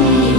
me.